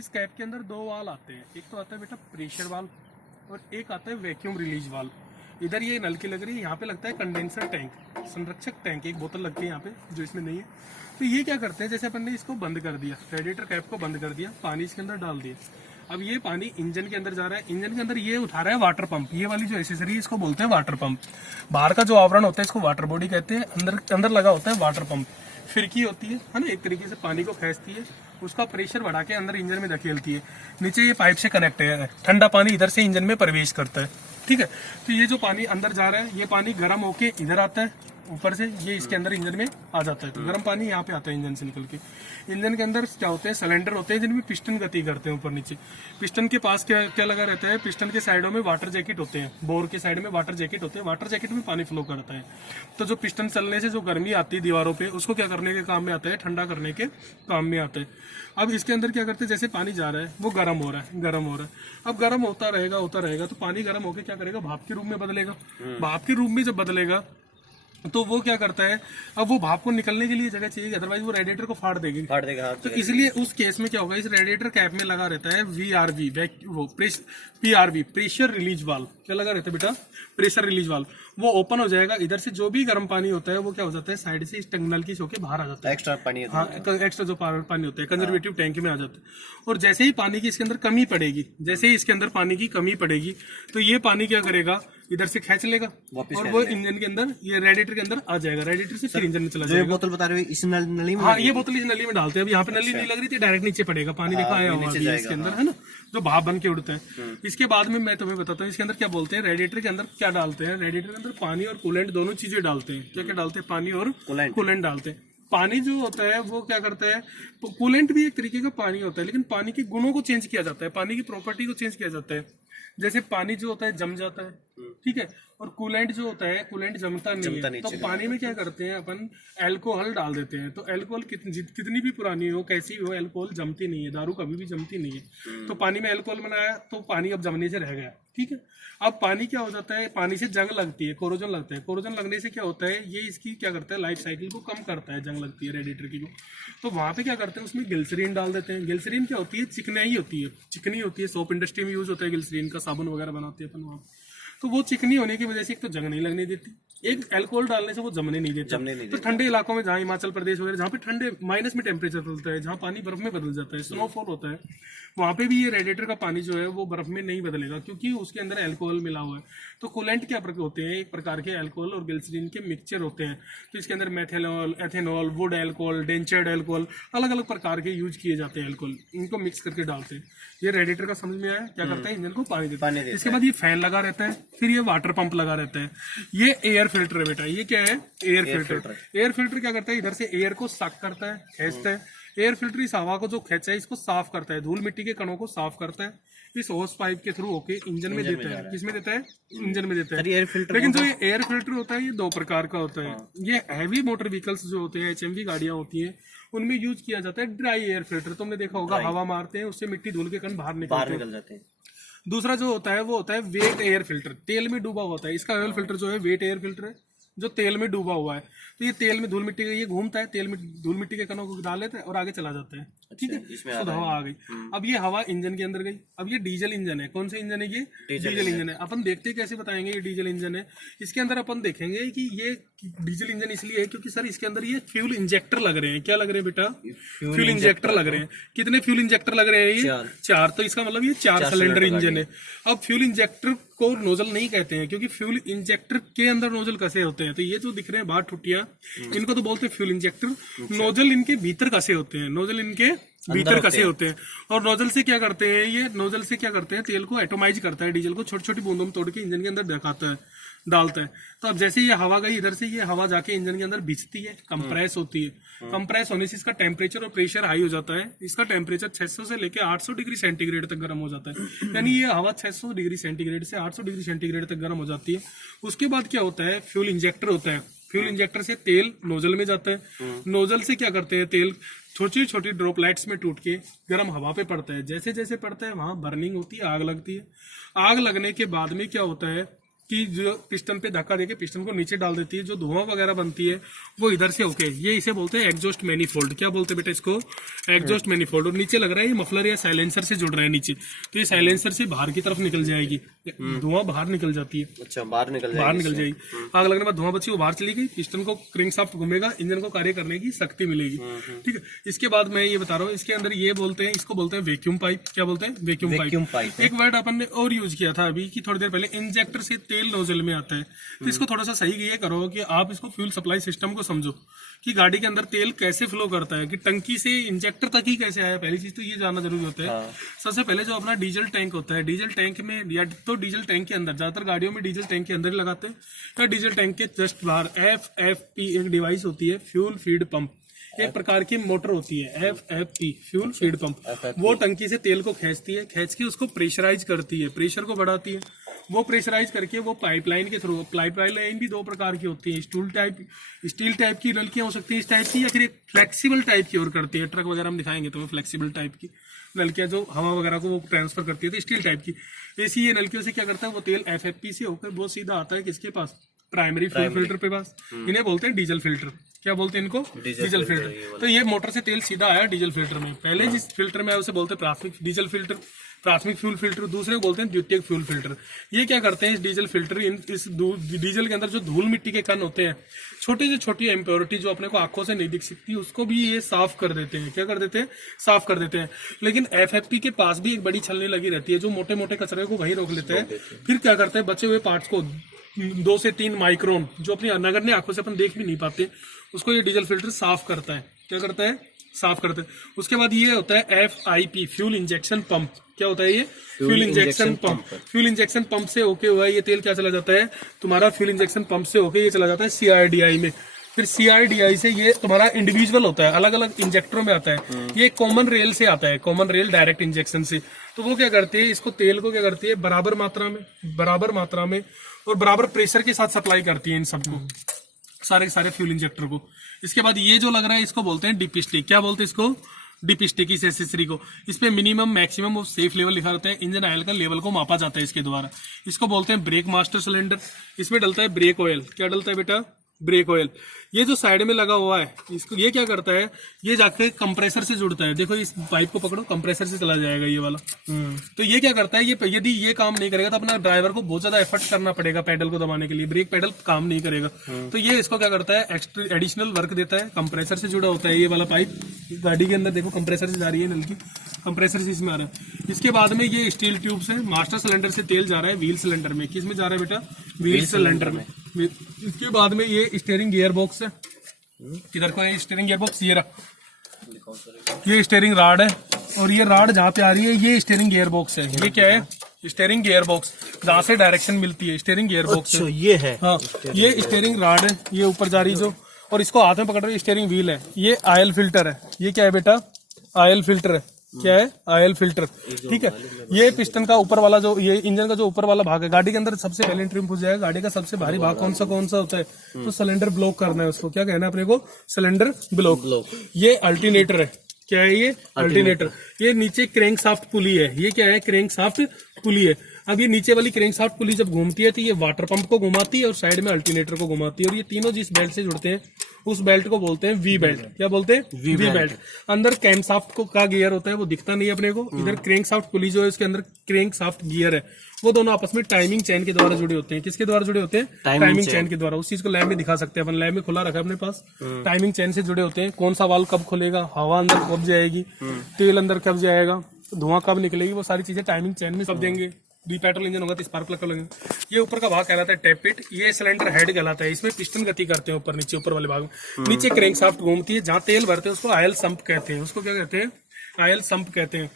इस कैप के अंदर दो वाल आते हैं, एक तो आता है बेटा प्रेशर वाल्व और एक आता है वैक्यूम रिलीज वाल्व। इधर ये नल की लग रही है, यहाँ पे लगता है कंडेंसर टैंक, संरक्षक टैंक, एक बोतल लगती है यहाँ पे जो इसमें नहीं है। तो ये क्या करते हैं, जैसे अपन ने इसको बंद कर दिया, रेडिएटर कैप को बंद कर दिया, पानी इसके अंदर डाल दिया। अब ये पानी इंजन के अंदर जा रहा है, इंजन के अंदर ये उठा रहा है वाटर पंप, ये वाली जो एसेसरी है इसको बोलते हैं वाटर पंप। बाहर का जो आवरण होता है इसको वाटर बॉडी कहते हैं, अंदर लगा होता है वाटर पंप। फिरकी होती है ना, एक तरीके से पानी को खींचती है, उसका प्रेशर बढ़ा के अंदर इंजन में धकेलती है। नीचे ये पाइप से कनेक्ट है, ठंडा पानी इधर से इंजन में प्रवेश करता है, ठीक है। तो ये जो पानी अंदर जा रहा है, ये पानी गर्म होके इधर आता है ऊपर से, ये इसके अंदर इंजन में आ जाता है। तो गर्म पानी यहाँ पे आता है इंजन से निकल के। इंजन के अंदर क्या होते हैं, सिलेंडर होते हैं जिनमें पिस्टन गति करते हैं ऊपर नीचे। पिस्टन के पास क्या क्या लगा रहता है, पिस्टन के साइडों में वाटर जैकेट होते हैं, बोर के साइड में वाटर जैकेट होते हैं, वाटर जैकेट में पानी फ्लो करता है। तो जो पिस्टन चलने से जो गर्मी आती है दीवारों पे, उसको क्या करने के काम में आता है, ठंडा करने के काम में आता है। अब इसके अंदर क्या करते हैं, जैसे पानी जा रहा है वो गर्म हो रहा है, गर्म हो रहा है। अब गर्म होता रहेगा तो पानी गर्म होकर क्या करेगा, भाप के रूप में बदलेगा। भाप के रूप में जब बदलेगा तो वो क्या करता है, अब वो भाप को निकलने के लिए जगह चाहिए, अदरवाइज वो रेडिएटर को फाड़ देगा। तो इसलिए उस केस में क्या होगा, इस रेडिएटर कैप में लगा रहता है VRV, वो PRV, प्रेशर रिलीज वाल्व। क्या लगा रहता है बेटा, प्रेशर रिलीज वाल्व। वो ओपन हो जाएगा, इधर से जो भी गर्म पानी होता है वो क्या हो जाता है, साइड से इस टंगनल की होके बाहर आ जाता है, एक्स्ट्रा पानी। हाँ, एक्स्ट्रा जो पानी होता है कंजर्वेटिव टैंक में आ जाता है। और जैसे ही पानी की इसके अंदर कमी पड़ेगी, जैसे ही इसके अंदर पानी की कमी पड़ेगी, तो ये पानी क्या करेगा, इधर से खींच लेगा और वो इंजन के अंदर, ये रेडिएटर के अंदर आ जाएगा, रेडिएटर से फिर इंजन में चला जाएगा। बोतल बता रहे हो इस नली में? हाँ, ये बोतल इस नली में डालते हैं। अब यहाँ पे नली नहीं लग रही थी, डायरेक्ट नीचे पड़ेगा पानी, देखा आया हुआ अभी इसके अंदर, है ना, जो भाप बन के उड़ता है। इसके बाद में मैं तुम्हें बताता हूँ इसके अंदर क्या बोलते हैं, रेडिएटर के अंदर क्या डालते हैं। रेडिएटर के अंदर पानी और कूलेंट दोनों चीजें डालते हैं। क्या क्या डालते हैं, पानी और कूलेंट डालते हैं। पानी जो होता है वो क्या करता है, कूलेंट भी एक तरीके का पानी होता है, लेकिन पानी के गुणों को चेंज किया जाता है, पानी की प्रॉपर्टी को चेंज किया जाता है। जैसे पानी जो होता है जम जाता है, ठीक है, और कूलेंट जो होता है, कूलेंट जमता नहीं है। तो पानी में क्या करते हैं अपन, अल्कोहल डाल देते हैं। तो अल्कोहल कितनी भी पुरानी हो, कैसी भी हो, अल्कोहल जमती नहीं है, दारू कभी भी जमती नहीं है। तो पानी में अल्कोहल बनाया तो पानी अब जमने से रह गया, ठीक है। अब पानी क्या हो जाता है, पानी से जंग लगती है, कोरोजन लगता है। कोरोजन लगने से क्या होता है, ये इसकी क्या करता है, लाइफ साइकिल को कम करता है, जंग लगती है रेडिएटर की। तो वहां पे क्या करते हैं, उसमें ग्लिसरीन डाल देते हैं। ग्लिसरीन क्या होती है, चिकनाई होती है, चिकनी होती है। सोप इंडस्ट्री में यूज होता है ग्लिसरीन का, साबुन वगैरह बनाते हैं अपन वहाँ। तो वो चिकनी होने की वजह से एक तो जंग नहीं लगने देती, एक अल्कोहल डालने से वो जमने नहीं देता। तो ठंडे इलाकों में, जहाँ हिमाचल प्रदेश वगैरह, जहाँ पे ठंडे माइनस में टेम्परेचर बदलता है, जहाँ पानी बर्फ में बदल जाता है, स्नोफॉल होता है, वहां पे भी ये रेडिएटर का पानी जो है वो बर्फ में नहीं बदलेगा, क्योंकि उसके अंदर अल्कोहल मिला हुआ है। तो कूलेंट क्या होते हैं, एक प्रकार के अल्कोहल और ग्लिसरीन के मिक्सचर होते हैं। तो इसके अंदर methanol, ethanol, wood alcohol, denatured alcohol, अलग अलग प्रकार के यूज किए जाते हैं अल्कोहल, इनको मिक्स करके डालते हैं। ये रेडिएटर का समझ में आया, क्या करता है, इंजन को पानी देता है। इसके बाद ये फैन लगा रहता है, फिर ये वाटर पंप लगा रहता है। ये एयर फिल्टर है बेटा, ये क्या है, एयर फिल्टर। एयर फिल्टर क्या करता है, इधर से एयर को सक करता है, खींचता है। एयर फिल्टर इस हवा को जो खींचा है इसको साफ करता है, धूल मिट्टी के कणों को साफ करता है, इस होस पाइप के थ्रू होके इंजन में देता है। किसमें देता है, इंजन में देता है। लेकिन जो ये एयर फिल्टर होता है ये दो प्रकार का होता है। ये हैवी मोटर व्हीकल्स जो होते हैं, HMV गाड़ियां होती हैं, उनमें यूज किया जाता है ड्राई एयर फिल्टर। तुमने देखा होगा, हवा मारते हैं उससे मिट्टी धूल के कण बाहर निकल जाते हैं। दूसरा जो होता है वो होता है वेट एयर फिल्टर, तेल में डूबा होता है। इसका ऑयल फिल्टर जो है वेट एयर फिल्टर है, जो तेल में डूबा हुआ है। तो ये तेल में धूल मिट्टी का, ये घूमता है, तेल में धूल मिट्टी के कणों को डाल लेता है और आगे चला जाता है, ठीक है। शुद्ध हवा आ गई। अब ये हवा इंजन के अंदर गई। अब ये डीजल इंजन है, कौन सा इंजन है, ये डीजल इंजन है। अपन देखते कैसे बताएंगे ये डीजल इंजन है। इसके अंदर अपन देखेंगे कि ये डीजल इंजन इसलिए है क्योंकि सर इसके अंदर ये फ्यूल इंजेक्टर लग रहे हैं। क्या लग रहे हैं बेटा, फ्यूल इंजेक्टर लग रहे हैं। कितने फ्यूल इंजेक्टर लग रहे हैं, ये 4। तो इसका मतलब ये 4 सिलेंडर इंजन है। अब फ्यूल इंजेक्टर को नोजल नहीं कहते हैं, क्योंकि फ्यूल इंजेक्टर के अंदर नोजल कसे होते हैं। तो ये जो दिख रहे हैं बाहर ठुटियां, इनको तो बोलते हैं फ्यूल इंजेक्टर। नोजल इनके भीतर कसे होते हैं, नोजल इनके भीतर कसे होते हैं। और नोजल से क्या करते हैं, ये नोजल से क्या करते हैं, तेल को एटोमाइज करता है, डीजल को छोटी छोटी बूंदों में तोड़ के इंजन के अंदर दिखाता है, डालता है। तो अब जैसे ये हवा गई इधर से, ये हवा जाके इंजन के अंदर भिजती है, कंप्रेस होती है। कंप्रेस होने से इसका टेम्परेचर और प्रेशर हाई हो जाता है। इसका टेम्परेचर 600 से लेके 800 डिग्री सेंटीग्रेड तक गर्म हो जाता है। यानी ये हवा 600 डिग्री सेंटीग्रेड से 800 डिग्री सेंटीग्रेड तक गर्म हो जाती है। उसके बाद क्या होता है, फ्यूल इंजेक्टर होता है। फ्यूल इंजेक्टर से तेल नोजल में जाता है। नोजल से क्या करते हैं, तेल छोटी छोटी ड्रॉपलेट्स में टूट के गर्म हवा पे पड़ता है। जैसे जैसे पड़ता है वहां बर्निंग होती है, आग लगती है। आग लगने के बाद में क्या होता है कि जो पिस्टन पे धक्का देके पिस्टन को नीचे डाल देती है, जो धुआं वगैरह बनती है वो इधर से होके, ये इसे बोलते हैं एग्जॉस्ट मैनिफोल्ड। क्या बोलते हैं बेटा इसको? Exhaust manifold. और नीचे लग रहा है ये मफलर या साइलेंसर से जुड़ रहा है नीचे, तो ये साइलेंसर से बाहर की तरफ निकल जाएगी, धुआं बाहर निकल जाती है। अच्छा, बाहर निकल जाएगी। आग लगने के बाद धुआं बची, वो बाहर चली गई, पिस्टन को क्रैंकशाफ्ट घूमेगा, इंजन को कार्य करने की शक्ति मिलेगी। ठीक है, इसके बाद मैं ये बता रहा हूँ, इसके अंदर ये बोलते हैं, इसको बोलते हैं वैक्यूम पाइप। क्या बोलते हैं? Vacuum pipe. एक वर्ड अपन ने और यूज किया था अभी कि थोड़ी देर पहले, इंजेक्टर से तेल नोजल में आता है। तो इसको थोड़ा सा सही ये करो कि आप इसको फ्यूल सप्लाई सिस्टम को समझो कि गाड़ी के अंदर तेल कैसे फ्लो करता है, कि टंकी से इंजेक्टर तक ही कैसे आया। पहली चीज तो ये जानना जरूरी होता है। सबसे पहले जो अपना डीजल टैंक होता है, डीजल टैंक में या तो डीजल टैंक के अंदर, ज्यादातर गाड़ियों में डीजल टैंक के अंदर ही लगाते हैं, या डीजल टैंक के जस्ट बाहर FFP एक डिवाइस होती है, फ्यूल फीड पंप। एक प्रकार की मोटर होती है FFP, फ्यूल फीड पंप। वो टंकी से तेल को खींचती है, खींच के उसको प्रेशराइज करती है, प्रेशर को बढ़ाती है। वो प्रेशराइज करके वो पाइपलाइन के थ्रू, पाइपलाइन भी दो प्रकार की होती है, स्टील टाइप की नलकियां हो सकती है इस टाइप की, या फिर एक फ्लेक्सिबल टाइप की और करती है। ट्रक वगैरह हम दिखाएंगे तो फ्लेक्सिबल टाइप की नलकियां जो हवा वगैरह को वो ट्रांसफर करती है, तो स्टील टाइप की। ऐसी ये नलकियों से क्या करता है, वो तेल FFP से होकर वो सीधा आता है किसके पास? प्राइमरी फ्यूल फिल्टर पे पास। इन्हें बोलते हैं डीजल फिल्टर। क्या बोलते हैं इनको? Diesel filter. तो ये मोटर से तेल सीधा आया डीजल फिल्टर में। पहले जिस फिल्टर में आया उसे बोलते हैं प्राथमिक डीजल फिल्टर, प्राथमिक फ्यूल फिल्टर। दूसरे को बोलते हैं द्वितीयक फ्यूल फिल्टर। ये क्या करते हैं, इस डीजल फिल्टर, इस डीजल के अंदर जो धूल मिट्टी के कण होते हैं, छोटी से छोटी इम्प्योरिटी जो अपने को आंखों से नहीं दिख सकती, उसको भी ये साफ कर देते हैं। क्या कर देते हैं? साफ कर देते हैं। लेकिन FFP के पास भी एक बड़ी छलनी लगी रहती है जो मोटे मोटे कचरे को वही रोक लेते हैं। फिर क्या करते हैं, बचे हुए पार्ट्स को 2 से 3 माइक्रोन, जो अपनी नगण्य आंखों से अपन देख भी नहीं पाते, उसको ये डीजल फिल्टर साफ करता है। क्या करता है? साफ करते हैं। उसके बाद ये होता है FIP, फ्यूल इंजेक्शन पंप। क्या होता है ये? Fuel injection pump. Fuel injection pump से होके हुआ ये तेल क्या चला जाता है तुम्हारा, फ्यूल इंजेक्शन पंप से होके ये चला जाता है CRDI में। फिर CRDI से ये तुम्हारा इंडिविजुअल होता है, अलग अलग इंजेक्टरों में आता है। ये कॉमन रेल से आता है, कॉमन रेल डायरेक्ट इंजेक्शन से। तो वो क्या करती है, इसको तेल को क्या करती है, बराबर मात्रा में और बराबर प्रेशर के साथ सप्लाई करती है इन सबको, सारे के सारे फ्यूल इंजेक्टर को। इसके बाद ये जो लग रहा है इसको बोलते हैं डिप स्टिक। क्या बोलते हैं इसको? Dip stick. इस एसेसरी को, इस पे मिनिमम मैक्सिमम और सेफ लेवल लिखा रहता है। इंजन ऑयल का लेवल को मापा जाता है इसके द्वारा। इसको बोलते हैं ब्रेक मास्टर सिलेंडर। इसमें डलता है ब्रेक ऑयल। क्या डलता है बेटा? Brake oil. ये जो साइड में लगा हुआ है, इसको ये क्या करता है, ये जाके कंप्रेसर से जुड़ता है। देखो इस पाइप को पकड़ो, कंप्रेसर से चला जाएगा ये वाला। तो ये क्या करता है, ये यदि ये काम नहीं करेगा तो अपना ड्राइवर को बहुत ज्यादा एफर्ट करना पड़ेगा पैडल को दबाने के लिए, ब्रेक पैडल काम नहीं करेगा। तो ये इसको क्या करता है, एक्स्ट्रा एडिशनल वर्क देता है। कंप्रेसर से जुड़ा होता है ये वाला पाइप गाड़ी के अंदर। देखो कंप्रेसर से जा रही है नल की, कंप्रेसर से इसमें आ रहा है। इसके बाद में ये स्टील ट्यूब से मास्टर सिलेंडर से तेल जा रहा है व्हील सिलेंडर में। किस में जा रहा है बेटा? व्हील सिलेंडर में। इसके बाद में ये स्टीयरिंग गियर बॉक्स है। किधर को है स्टीयरिंग गियर बॉक्स? ये रहा, ये स्टीयरिंग राड है। और ये राड जहाँ पे आ रही है ये स्टीयरिंग गियर बॉक्स है। ये क्या है? स्टीयरिंग गियर बॉक्स, जहाँ से डायरेक्शन मिलती है स्टीयरिंग गियर बॉक्स। अच्छा, ये है। हाँ, ये स्टीयरिंग राड है, ये ऊपर जा रही जो, और इसको हाथ में पकड़ रही स्टीयरिंग व्हील है। ये ऑयल फिल्टर है। ये क्या है बेटा? ऑयल फिल्टर है। क्या है? Oil filter. ठीक है। ये पिस्टन का ऊपर वाला जो, ये इंजन का जो ऊपर वाला भाग है, गाड़ी के अंदर सबसे पहले ट्रिम हो जाएगा। गाड़ी का सबसे भारी भाग कौन सा होता है? तो सिलेंडर ब्लॉक करना है उसको। क्या कहना है अपने को? Cylinder block. ये अल्टरनेटर है। क्या है ये? अल्टरनेटर। ये नीचे क्रैंक शाफ्ट पुली है। ये क्या है? क्रैंक शाफ्ट पुली है। अब ये नीचे वाली क्रैंक शाफ्ट पुली जब घूमती है तो ये वाटर पंप को घुमाती है और साइड में अल्टरनेटर को घुमाती है। और ये तीनों जिस बेल्ट से जुड़ते हैं उस बेल्ट को बोलते हैं वी बेल्ट। क्या बोलते हैं? We belt. अंदर कैम शाफ्ट को का गियर होता है, वो दिखता नहीं है अपने को। इधर क्रैंक शाफ्ट पुली जो है उसके अंदर क्रैंक शाफ्ट गियर है। वो दोनों आपस में टाइमिंग चेन के द्वारा जुड़े होते हैं। किसके द्वारा जुड़े होते हैं? टाइमिंग चेन के द्वारा। उस चीज को लैब में दिखा सकते हैं अपन, लैब में खुला रखा है अपने पास। टाइमिंग चेन से जुड़े होते हैं। कौन सा वाल्व कब खुलेगा, हवा अंदर कब जाएगी, तेल अंदर कब जाएगा, धुआं कब निकलेगी, वो सारी चीजें टाइमिंग चेन में सब देंगे। पेट्रोल इंजन होगा तो स्पार्क प्लग लगेंगे। ये ऊपर का भाग कहलाता है टैप पिट। ये सिलेंडर हेड कहलाता है। इसमें पिस्टन गति करते हैं ऊपर नीचे, ऊपर वाले भाग में। नीचे क्रैंक शाफ्ट घूमती है, जहाँ तेल भरते हैं उसको ऑयल संप कहते हैं। उसको क्या कहते हैं? ऑयल संप कहते हैं।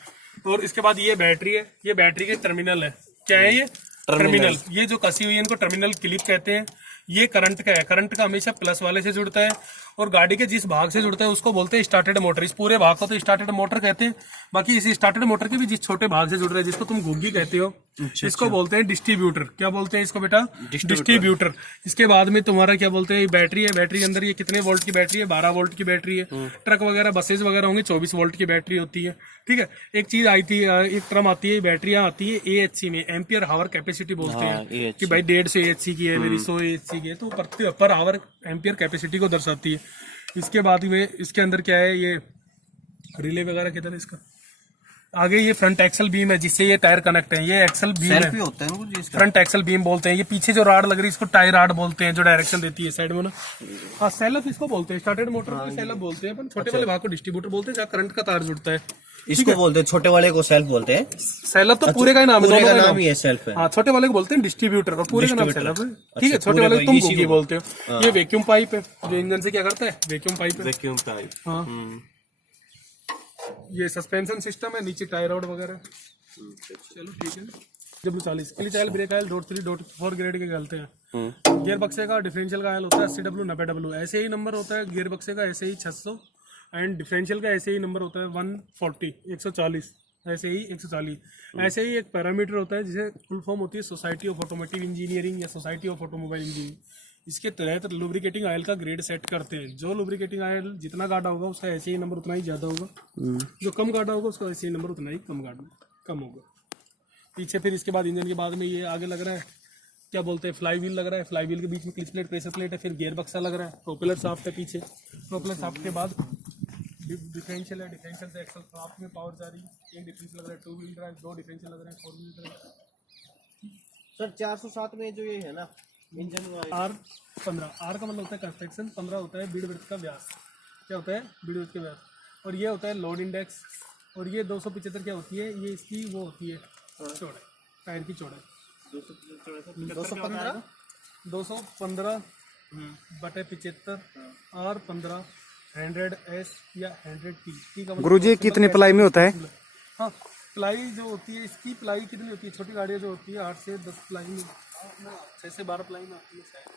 और इसके बाद ये बैटरी है। ये बैटरी के टर्मिनल है। क्या है ये? टर्मिनल। ये जो कसी हुई है इनको टर्मिनल क्लिप कहते हैं। ये करंट का है। करंट का हमेशा प्लस वाले से जुड़ता है और गाड़ी के जिस भाग से जुड़ता है उसको बोलते हैं स्टार्टेड मोटर। इस पूरे भाग को तो स्टार्टेड मोटर कहते हैं। बाकी इस स्टार्टेड मोटर के भी जिस छोटे भाग से जुड़ रहा है, जिसको तुम घुग्गी कहते हो, इसको बोलते हैं डिस्ट्रीब्यूटर। क्या बोलते हैं इसको बेटा? डिस्ट्रीब्यूटर। इसके बाद में तुम्हारा क्या बोलते हैं, बैटरी है। बैटरी के अंदर ये कितने वोल्ट की बैटरी है? 12 वोल्ट की बैटरी है। ट्रक वगैरह बसेस वगैरह होंगे 24 वोल्ट की बैटरी होती है। ठीक है। एक चीज आई थी, एक टर्म आती है, बैटरियां आती है AHC में, एम्पियर हावर कैपेसिटी बोलते हैं कि भाई 150 AHC की है मेरी, 100 AHC की है, तो पर हावर एम्पियर कैपेसिटी को दर्शाती है। इसके बाद में इसके अंदर क्या है, ये रिले वगैरह किधर है इसका? आगे ये फ्रंट एक्सल बीम है जिससे ये टायर कनेक्ट है। ये एक्सल बीम है, होता है ना इसका। फ्रंट एक्सल बीम बोलते हैं। ये पीछे जो राड लग रही है इसको टायर राड बोलते हैं, जो डायरेक्शन देती है साइड में ना। हाँ, सेलअप इसको बोलते हैं। स्टार्टेड मोटर को सेलअप बोलते हैं, छोटे वाले भाग को डिस्ट्रीब्यूटर बोलते हैं, जहाँ करंट का तार जुड़ता है। इसको बोलते हैं, छोटे वाले को सेल्फ बोलते हैं। सेलअप तो पूरे का ही नाम है, पूरे का नाम ही है सेल्फ है। हाँ, छोटे वाले को बोलते हैं डिस्ट्रीब्यूटर और पूरे का नाम सेलअप है। ठीक है। छोटे वाले को तुम बोगी बोलते हो। ये वैक्यूम पाइप है जो इंजन से क्या करता है, वैक्यूम पाइप है। Vacuum pipe. हाँ, ये सस्पेंशन सिस्टम है, नीचे टायर रॉड वगैरह। चलो ठीक है। W40 clutch oil, brake oil, .3.4 grade के डालते हैं। गियर बक्से का डिफरेंशियल का ऑयल होता है 80W 90W, ऐसे ही नंबर होता है। गियर बक्से का ऐसे ही 600 एंड डिफरेंशियल का ऐसे ही नंबर होता है 140 140, ऐसे ही 140। ऐसे ही एक पैरामीटर होता है जिसे फुल फॉर्म होती है सोसाइटी ऑफ ऑटोमोटिव इंजीनियरिंग या सोसाइटी ऑफ ऑटोमोबाइल इंजीनियरिंग। इसके तहत लुब्रिकेटिंग ऑयल का ग्रेड सेट करते हैं। जो लुब्रिकेटिंग ऑयल जितना गाढ़ा होगा उसका ऐसे ही नंबर उतना ही ज्यादा होगा, जो कम गाढ़ा होगा उसका ऐसे ही नंबर उतना ही कम होगा। पीछे फिर इसके बाद इंजन के बाद में ये आगे लग रहा है, क्या बोलते हैं, फ्लाई व्हील लग रहा है। फ्लाई व्हील के बीच में क्लिच प्लेट, प्रेशर प्लेट है। फिर गियर बक्सा लग रहा है, प्रोपेलर शाफ्ट है पीछे। प्रोपेलर शाफ्ट के बाद डिफरेंशियल है, डिफरेंशियल से एक्सल शाफ्ट में पावर जा रही है। एक डिफरेंशियल लग रहा है 2 व्हील ड्राइव, 2 डिफरेंशियल लग रहा है 4 व्हील ड्राइव। सर 407 में जो ये है ना इंजन R15, R का मतलब होता है कंस्ट्रक्शन, 15 होता है बीड विड्थ का व्यास। क्या होता है? बीड विड्थ का व्यास। और ये होता है लोड इंडेक्स। और ये 275 क्या होती है? ये इसकी वो होती है चौड़ाई, टायर की चौड़ाई। 215 बटे 75 R15 100S या 100T का। गुरुजी कितने प्लाई में होता है? हाँ, प्लाई जो होती है इसकी प्लाई कितनी होती है? छोटी गाड़ियाँ जो होती है 8 से 10 प्लाई में, 6 से 12 प्लाई में आती है शायद।